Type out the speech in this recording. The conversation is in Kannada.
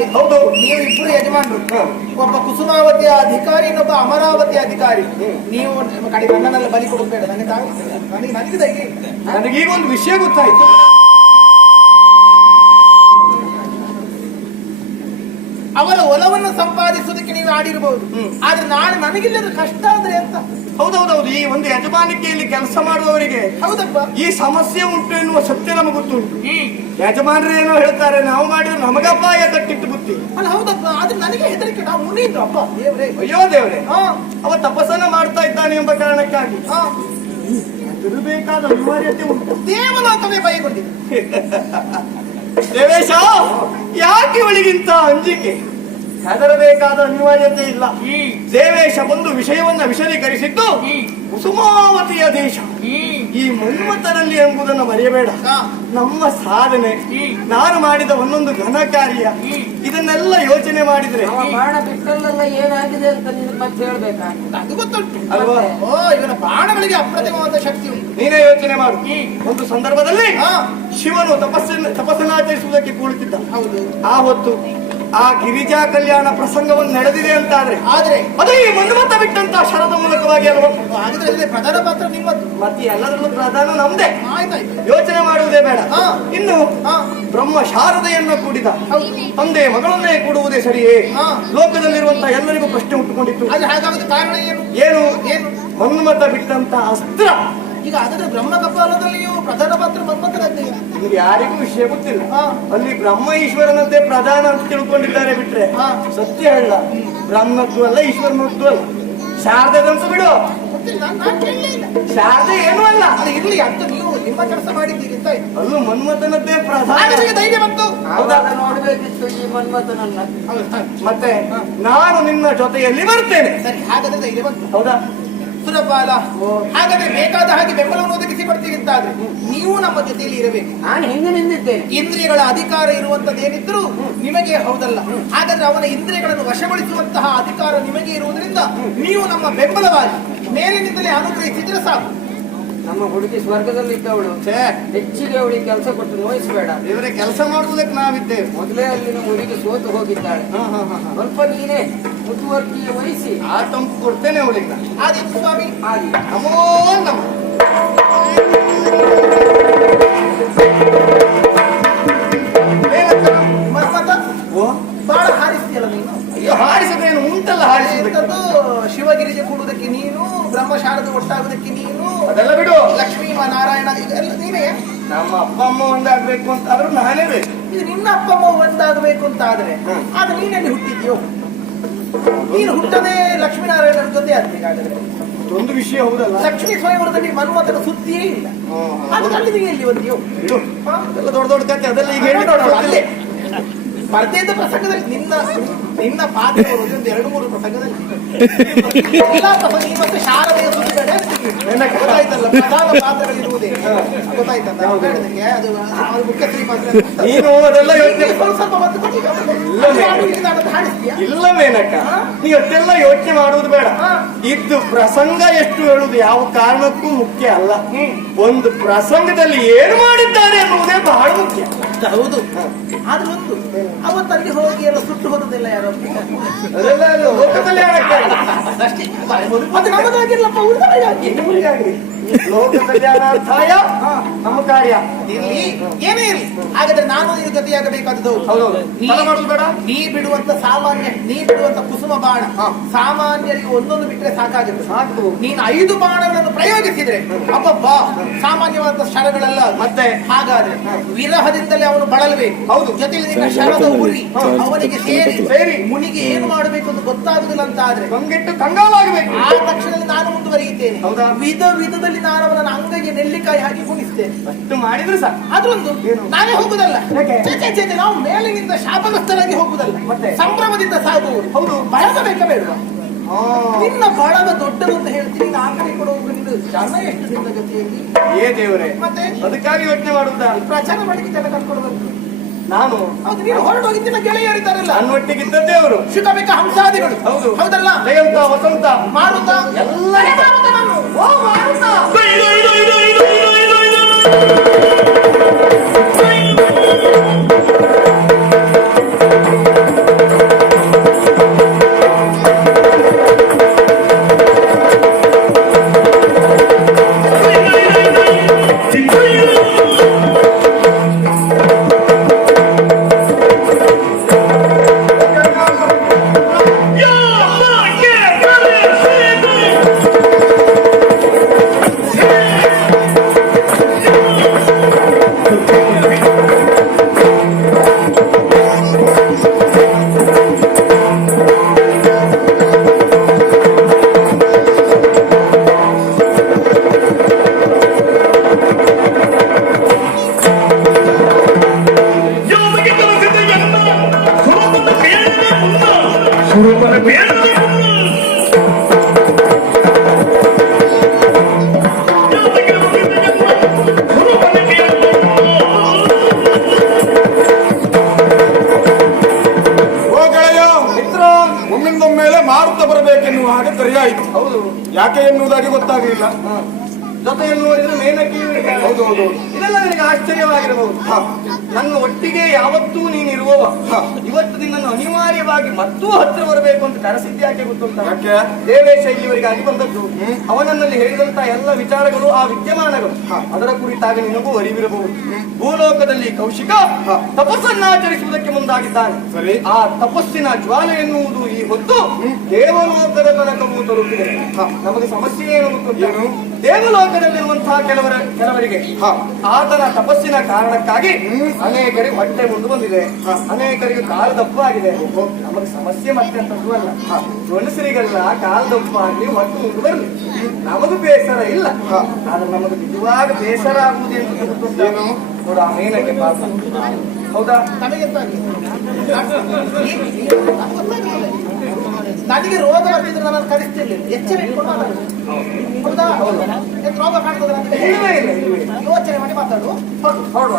ಹಾಗೆ ಹೌದು. ನೀವು ಇಬ್ಬರು ಯಜಮಾನರು, ಒಬ್ಬ ಕುಸುಮಾವತಿಯ ಅಧಿಕಾರಿ, ಇನ್ನೊಬ್ಬ ಅಮರಾವತಿಯ ಅಧಿಕಾರಿ. ನೀವು ಕಡೆ ನನ್ನೆಲ್ಲ ಬಲಿ ಕೊಡಬೇಡ, ನನಗೀಗ ಒಂದು ವಿಷಯ ಗೊತ್ತಾಯ್ತು. ಅವರ ಒಲವನ್ನು ಸಂಪಾದಿಸುವುದಕ್ಕೆ ನೀವು ಆಡಿರಬಹುದು, ಆದ್ರೆ ನಾಳೆ ನನಗಿಲ್ಲದ ಕಷ್ಟ ಅಂದ್ರೆ ಅಂತ. ಹೌದೌದೌದು. ಈ ಒಂದು ಯಜಮಾನಿಕೆಯಲ್ಲಿ ಕೆಲಸ ಮಾಡುವವರಿಗೆ ಹೌದಪ್ಪ ಈ ಸಮಸ್ಯೆ ಉಂಟು ಎನ್ನುವ ಸತ್ಯ ನಮಗೆ ಗೊತ್ತುಂಟು. ಯಜಮಾನರು ಏನೋ ಹೇಳ್ತಾರೆ, ನಾವು ಮಾಡಿದ್ರೆ ನಮಗಪಾಯ ಕಟ್ಟಿಟ್ಟು ಬುತ್ತಿ. ಅಲ್ಲ ಹೌದಪ್ಪ, ಆದ್ರೆ ನನಗೆ ಹೆದರಿಕೆ. ನಾವು ಮುನಿದ್ರು ಅಪ್ಪ ದೇವ್ರೆ. ಅಯ್ಯೋ ದೇವ್ರೆ, ಅವ ತಪಸ್ಸನ್ನ ಮಾಡ್ತಾ ಇದ್ದಾನೆ ಎಂಬ ಕಾರಣಕ್ಕಾಗಿ ಹೆದರಬೇಕಾದ ಅನಿವಾರ್ಯತೆ ಉಂಟು. ದೇವಲೋಕವೇ ಭಯಗೊಂಡಿದೆ. ದೇವೇಶ, ಯಾಕೆ ಇವಳಿಗಿಂತ ಅಂಜಿಕೆ? ಹೆದರಬೇಕಾದ ಅನಿವಾರ್ಯತೆ ಇಲ್ಲ. ದೇವೇಶ ಬಂದು ವಿಷಯವನ್ನ ವಿಶದೀಕರಿಸಿದ್ದು ಕುಸುಮಾವತಿಯ ದೇಶ, ಈ ಮನ್ಮಥನಲ್ಲಿ ಎಂಬುದನ್ನು ಮರೆಯಬೇಡ. ನಮ್ಮ ಸಾಧನೆ, ನಾನು ಮಾಡಿದ ಒಂದೊಂದು ಘನ ಕಾರ್ಯ, ಇದನ್ನೆಲ್ಲ ಯೋಚನೆ ಮಾಡಿದ್ರೆ ಬಾಣ ಬಿಟ್ಟಲ್ಲೆಲ್ಲ ಏನಾಗಿದೆ ಅಂತ ನಿನ್ನ ಮತ್ತೆ ಹೇಳ್ಬೇಕಾ? ಅದು ಗೊತ್ತುಂಟು ಅಲ್ವಾ? ಇವನ ಬಾಣಗಳಿಗೆ ಅಪ್ರತಿಮವಾದ ಶಕ್ತಿ ಉಂಟು. ನೀನೇ ಯೋಚನೆ ಮಾಡು. ಒಂದು ಸಂದರ್ಭದಲ್ಲಿ ಶಿವನು ತಪಸ್ಸನ್ನಾಚರಿಸುವುದಕ್ಕೆ ಕುಳಿತಿದ್ದ. ಹೌದು. ಆ ಹೊತ್ತು ಆ ಗಿರಿಜಾ ಕಲ್ಯಾಣ ಪ್ರಸಂಗವನ್ನು ನಡೆದಿದೆ ಅಂತಾದ್ರೆ ಆದ್ರೆ ಅದು ಈ ಮನ್ಮಥ ಬಿಟ್ಟಂತ ಶರದ ಮೂಲಕವಾಗಿ ಅಲ್ವಾ? ಹಾಗಿದ್ರೆ ಪ್ರಧಾನ ಪಾತ್ರ ನಿಮ್ಮದು, ಮತ್ತೆ ಎಲ್ಲದರಲ್ಲೂ ಪ್ರಧಾನ ನಮ್ದೇ. ಆಯ್ತಾಯ್ತು, ಯೋಚನೆ ಮಾಡುವುದೇ ಬೇಡ. ಇನ್ನು ಹಾ ಬ್ರಹ್ಮ ಶಾರದೆಯನ್ನು ಕೂಡಿದ ತಂದೆ ಮಗಳನ್ನೇ ಕೂಡುವುದೇ ಸರಿಯೇ? ಲೋಕದಲ್ಲಿರುವಂತಹ ಎಲ್ಲರಿಗೂ ಪ್ರಶ್ನೆ ಹುಟ್ಟುಕೊಂಡಿತ್ತು. ಆದ್ರೆ ಹಾಗಾದ ಕಾರಣ ಏನು? ಏನು ಏನು? ಮನ್ಮಥ ಬಿಟ್ಟಂತ ಅಸ್ತ್ರ. ಈಗ ಅದರ ಬ್ರಹ್ಮ ಕಪಾಲದಲ್ಲಿಯೂ ಪ್ರಧಾನ ಪಾತ್ರ ಮನ್ಮಥನದ್ದೇ. ನಿಮ್ಗೆ ಯಾರಿಗೂ ವಿಷಯ ಗೊತ್ತಿಲ್ಲ. ಅಲ್ಲಿ ಬ್ರಹ್ಮ ಈಶ್ವರನದ್ದೇ ಪ್ರಧಾನ ಅಂತ ತಿಳ್ಕೊಂಡಿದ್ದಾರೆ ಬಿಟ್ರೆ ಸತ್ಯ ಹೇಳ, ಬ್ರಹ್ಮದ್ದು ಅಲ್ಲ ಈಶ್ವರನದ್ದು ಅಲ್ಲ. ಶಾರದಂತೂ ಬಿಡು, ಶಾರದೆ ಏನೂ ಅಲ್ಲ. ಅದು ಇರ್ಲಿ ಅಂತ ನೀವು ನಿಮ್ಮ ಕೆಲಸ ಮಾಡಿದ್ದೀರಿ ಅಂತ ಆಯ್ತು. ಅಲ್ಲೂ ಮನ್ಮಥನದ್ದೇ ಪ್ರಧಾನ. ಧೈರ್ಯ ಬಂತು. ನೋಡ್ಬೇಕಿತ್ತು ಈ ಮನ್ಮಥನನ್ನ. ಮತ್ತೆ ನಾನು ನಿನ್ನ ಜೊತೆಯಲ್ಲಿ ಬರ್ತೇನೆ. ಸರಿ, ಹಾಗಾದ್ರೆ ಧೈರ್ಯ ಬಂತು. ಹೌದಾ ಸುರಪಾಲ? ಹಾಗಾದ್ರೆ ಬೇಕಾದ ಹಾಗೆ ಬೆಂಬಲವನ್ನು ಒದಗಿಸಿ ಕೊಡ್ತೀವಿ ಅಂತಾದ್ರೆ ನೀವು ನಮ್ಮ ಜೊತೆಯಲ್ಲಿ ಇರಬೇಕು. ನಾನು ಹೆಂಗೆ ನಿಂದಿದ್ದೇನೆ? ಇಂದ್ರಿಯಗಳ ಅಧಿಕಾರ ಇರುವಂತದ್ದೇನಿದ್ರು ನಿಮಗೆ ಹೌದಲ್ಲ. ಹಾಗಾದ್ರೆ ಅವನ ಇಂದ್ರಿಯಗಳನ್ನು ವಶಗೊಳಿಸುವಂತಹ ಅಧಿಕಾರ ನಿಮಗೆ ಇರುವುದರಿಂದ ನೀವು ನಮ್ಮ ಬೆಂಬಲವಾಗಿ ಮೇಲಿನಿಂದಲೇ ಅನುಗ್ರಹಿಸಿದ್ರೆ ಸಾಕು. ನಮ್ಮ ಹುಡುಗಿ ಸ್ವರ್ಗದಲ್ಲಿ ಇದ್ದವಳು, ಹೆಚ್ಚಿಗೆ ಅವಳಿಗೆ ಕೆಲಸ ಕೊಟ್ಟು ನೋಯಿಸಬೇಡ. ಇವರೇ ಕೆಲಸ ಮಾಡುವುದಕ್ಕೆ ನಾವಿದ್ದೇವೆ. ಮೊದಲೇ ಅಲ್ಲಿನ ಹುಡುಗಿ ಸೋತು ಹೋಗಿದ್ದಾಳೆ. ಸ್ವಲ್ಪ ನೀನೇ ಮುತುವರ್ಜಿ ವಹಿಸಿ ಆ ತಂಪು ಕೊಡ್ತೇನೆ ಅವಳಿಗೆ. ಆದಿತ್ಯ ಸ್ವಾಮಿ ಆಗಿ ನಮೋ ನಮ. ಮನ್ಮಥ ಬಹಳ ಹಾರಿಸ್ತೀಯಲ್ಲ ನೀನು. ಅಯ್ಯೋ, ಹಾರಿಸದೇನು ಉಂಟಲ್ಲ, ಹಾರಿಸಿದ್ದು ಶಿವಗಿರಿಗೆ ಕೂಡುವುದಕ್ಕೆ ನೀನು, ಬ್ರಹ್ಮಶಾರದ ಒಟ್ಟಾಗುವುದಕ್ಕೆ ನೀನು, ಅದೆಲ್ಲ ಬಿಡು. ಲಕ್ಷ್ಮೀ ನಾರಾಯಣ ಇದೆಲ್ಲ ನೀನೇ. ನಮ್ಮ ಅಪ್ಪ ಅಮ್ಮ ಒಂದಾಗ್ಬೇಕು ಅಂತ ಆದ್ರೂ ನಾನೇ ಬೇಕು. ಇದು ನಿನ್ನ ಅಪ್ಪ ಅಮ್ಮ ಒಂದಾಗಬೇಕು ಅಂತ ಆದ್ರೆ ಆಗ ನೀನೆಲ್ಲಿ ಹುಟ್ಟಿದ್ಯೋ? ನೀನು ಹುಟ್ಟದೆ ಲಕ್ಷ್ಮೀನಾರಾಯಣರ ಜೊತೆ ಆಗ್ಬೇಕಾದ್ರೆ ಒಂದು ವಿಷಯ ಹೌದಲ್ಲ, ಲಕ್ಷ್ಮೀ ಸ್ವಯಂವರದಲ್ಲಿ ಮನ್ಮಥನ ಸುದ್ದಿಯೇ ಇಲ್ಲ. ಅದರಲ್ಲಿ ಎಲ್ಲಿ ಬಂದಿಯೋ? ಅದೆಲ್ಲ ದೊಡ್ಡ ದೊಡ್ಡ ಕಥೆ, ಅದೆಲ್ಲ ಈಗ ಅಲ್ಲೇ ಸ್ಪರ್ಧೆಯಿಂದ ಪ್ರಸಂಗದಲ್ಲಿ ನಿನ್ನ ಪಾತ್ರ ಬರುವುದು ಒಂದು 2-3 ಪ್ರಸಂಗದಲ್ಲಿ ಎಲ್ಲಾ ಪ್ರಸಂಗ. ಈ ಮತ್ತೆ ಶಾರದೆಯ ಸುದ್ದಿ ಬೇಡ, ಗೊತ್ತಾಯ್ತಲ್ಲ ಪ್ರಧಾನ ಪಾತ್ರಗಳಿರುವುದೇ ಗೊತ್ತಾಯ್ತಲ್ಲ. ಅದು ಮುಖ್ಯ ಸ್ತ್ರೀ ಪಾತ್ರ. ನೀನು ಅದೆಲ್ಲ ಯೋಚನೆ ಸ್ವಲ್ಪ ಇಲ್ಲ ಮೇನಕ, ನೀವು ಅಷ್ಟೆಲ್ಲ ಯೋಚನೆ ಮಾಡುವುದು ಬೇಡ. ಇದ್ದು ಪ್ರಸಂಗ ಎಷ್ಟು ಹೇಳುದು ಯಾವ ಕಾರಣಕ್ಕೂ ಮುಖ್ಯ ಅಲ್ಲ. ಒಂದು ಪ್ರಸಂಗದಲ್ಲಿ ಏನು ಮಾಡಿದ್ದಾರೆ ಅನ್ನುವುದೇ ಬಹಳ ಮುಖ್ಯ. ಹೌದು. ಆದ್ರೆ ಒಂದು ಅವತ್ತಲ್ಲಿ ಹೋಗಿ ಎಲ್ಲ ಸುಟ್ಟು ಹೋದದೆಲ್ಲ ಯಾರು? ಅದೆಲ್ಲ ಲೋಕದಲ್ಲಿ ಅಷ್ಟೇ. ಮತ್ತೆ ನಮ್ಮದಾಗಿರ್ಲಪ್ಪ, ಉಳಿದಾಗಿ ಲೋಕದಲ್ಲಿ ಅನಾರ್ಥಾಯ ನಮ್ಮ ಕಾರ್ಯ ಇರ್ಲಿ, ಏನೇ ಇರ್ಲಿ. ಹಾಗಾದ್ರೆ ನಾನು ನಿನ್ನ ಜೊತೆಯಾಗಬೇಕಾದದ್ದು ನೀ ಬಿಡುವಂತ ಸಾಮಾನ್ಯ, ನೀ ಬಿಡುವಂತ ಕುಸುಮ ಬಾಣ ಸಾಮಾನ್ಯರಿಗೆ ಒಂದೊಂದು ಬಿಟ್ಟರೆ ಸಾಕಾಗುತ್ತೆ. ಸಾಕು. ನೀನು 5 ಬಾಣಗಳನ್ನು ಪ್ರಯೋಗಿಸಿದ್ರೆ ಅಬ್ಬಬ್ಬ ಸಾಮಾನ್ಯವಾದ ಶರಗಳೆಲ್ಲ. ಮತ್ತೆ ಹಾಗಾದ್ರೆ ವಿರಹದಿಂದಲೇ ಅವನು ಬಳಲಬೇಕು. ಹೌದು. ಜೊತೆಲಿ ನಿನ್ನ ಶರದ ಉರಿ ಅವನಿಗೆ ಸೇರಿ ಮುನಿಗೆ ಏನು ಮಾಡಬೇಕು ಅಂತ ಗೊತ್ತಾಗುದಿಲ್ಲ ಅಂತ ಆದ್ರೆ ಕಂಗೆಟ್ಟು ಕಂಗಾಲಾಗಬೇಕು. ಆ ತಕ್ಷಣದಲ್ಲಿ ನಾನು ಮುಂದುವರಿಯುತ್ತೇನೆ. ಹೌದಾ? ವಿಧ ವಿಧದಲ್ಲಿ ನಾನು ಅವನ ಅಂಗೈಗೆ ನೆಲ್ಲಿಕಾಯಿ ಹಾಕಿ ಕುಣಿಸ್ತೇನೆ. ಅಷ್ಟು ಮಾಡಿದ್ರೆ ಸಾಕು. ಅದೊಂದು ನಾವೇ ಹೋಗುದಲ್ಲ, ನಾವು ಮೇಲಿನಿಂದ ಶಾಪಗ್ರಸ್ತರಾಗಿ ಹೋಗುದಲ್ಲ, ಮತ್ತೆ ಸಂಭ್ರಮದಿಂದ ಸಾಗುವುದು. ಹೌದು. ಬಳಗ ಬೇಕ ಬೇಡ? ನಿನ್ನ ಬಳಗ ದೊಡ್ಡದು ಅಂತ ಹೇಳ್ತೀನಿ. ಆ ಕಡೆ ಕೂಡ ನಿಂದು ಜನ ಎಷ್ಟು ನಿನ್ನ ಜೊತೆಯಲ್ಲಿ? ಏ ದೇವರೇ, ಮತ್ತೆ ಅದಕ್ಕಾಗಿ ಯೋಚನೆ ಮಾಡುವುದಾ? ಪ್ರಚಾರ ಮಾಡಿಕ್ಕೆ ಜನ ಕರ್ಕೊಂಡು ಬಂತು. ನಾನು ಹೌದು, ನೀನು ಹೊರಟೋಗಿದ್ದಿನ ಗೆಳೆಯರಿದ್ದಾರಲ್ಲ, ನನ್ನೊಟ್ಟಿಗಿದ್ದದ್ದೇ ಅವರು ಶುಕಬೇಕ ಹಂಸಾದಿಗಳು. ಹೌದು. ಹೌದಲ್ಲ? ಜಯಂತ, ವಸಂತ, ಮಾರುತ ಎಲ್ಲ ಸರಿ ಆಯ್ತು. ಹೌದು. ಯಾಕೆ ಎನ್ನುವುದಾಗಿ ಗೊತ್ತಾಗಲಿಲ್ಲ. ಜೊತೆಯಲ್ಲಿ ನೋಡಿದ್ರೆ ಮೇನಕಿಯೂ ಇದ್ದಾಳೆ. ಹೌದು ಹೌದು. ಇದೆಲ್ಲ ನಿನಗೆ ಆಶ್ಚರ್ಯವಾಗಿರಬಹುದು. ನನ್ನ ಒಟ್ಟಿಗೆ ಯಾವತ್ತೂ ನೀನಿರುವವ. ಇವತ್ತು ನಿನ್ನನ್ನು ಅನಿವಾರ್ಯವಾಗಿ ಮತ್ತೂ ಹತ್ತಿರ ಬರಬೇಕು ಅಂತ ಕರೆಸಿದ್ದೆ ಯಾಕೆ ಗೊತ್ತುಂಟ? ಯಾಕೆ? ದೇವೇಶ ಇಲ್ಲಿವರೆಗಾಗಿ ಬಂದದ್ದು. ಅವನನ್ನಲ್ಲಿ ಹೇಳಿದಂತ ಎಲ್ಲ ವಿಚಾರಗಳು, ಆ ವಿದ್ಯಮಾನಗಳು, ಅದರ ಕುರಿತಾಗಿ ನಿನಗೂ ಅರಿವಿರಬಹುದು. ಭೂಲೋಕದಲ್ಲಿ ಕೌಶಿಕ ತಪಸ್ಸನ್ನಾಚರಿಸುವುದಕ್ಕೆ ಮುಂದಾಗಿದ್ದಾನೆ. ಸರಿ. ಆ ತಪಸ್ಸಿನ ಜ್ವಾಲೆ ಎನ್ನುವುದು ಈ ಹೊತ್ತು ದೇವಲೋಕದ ತನಕವೂ ತಲುಪಿದೆ. ನಮಗೆ ಸಮಸ್ಯೆ ಏನು ಗೊತ್ತುಂಟ? ದೇವಲೋಕದಲ್ಲಿರುವಂತಹ ಕೆಲವರಿಗೆ ಆತನ ತಪಸ್ಸಿನ ಕಾರಣಕ್ಕಾಗಿ ಅನೇಕರಿಗೆ ಹೊಟ್ಟೆ ಮುಂದೆ ಬಂದಿದೆ, ಅನೇಕರಿಗೆ ಕಾಲು ದಪ್ಪ ಆಗಿದೆ. ನಮಗೆ ಸಮಸ್ಯೆ ಮತ್ತೆ ಅಂತದ್ದು ಅಲ್ಲ. ಗಂಡಸರಿಗೆಲ್ಲ ಕಾಲು ದಪ್ಪ ಆಗಲಿ, ಹೊಟ್ಟೆ ಮುಂದೆ ಬರಲಿ, ನಮಗೂ ಬೇಸರ ಇಲ್ಲ. ಆದ್ರೆ ನಮಗೆ ನಿಜವಾಗ ಬೇಸರ ಆಗುವುದು ಎಂದು ಗೊತ್ತುಂಟೇನು? ನೋಡ, ಆ ಮೇನಕ್ಕೆ ಪಾಪ. ಹೌದಾ? ನನಗೆ ರೋಗ ಬರ್ತಿದ್ರೆ ನಾನು ಕಳಿಸ್ತಿರ್ಲಿಲ್ಲ, ಎಚ್ಚರ ಇಟ್ಕೊಂಡು ಮಾತಾಡುದು. ಹೌದಾ? ರೋಗ ಕಾಣ್ತದೆ ನನಗೆ, ಇಲ್ಲವೇ ಇಲ್ಲ, ಇಲ್ಲವೇ ಇಲ್ಲ. ಯೋಚನೆ ಮಾಡಿ ಮಾತಾಡು. ಹೊರಡುವ.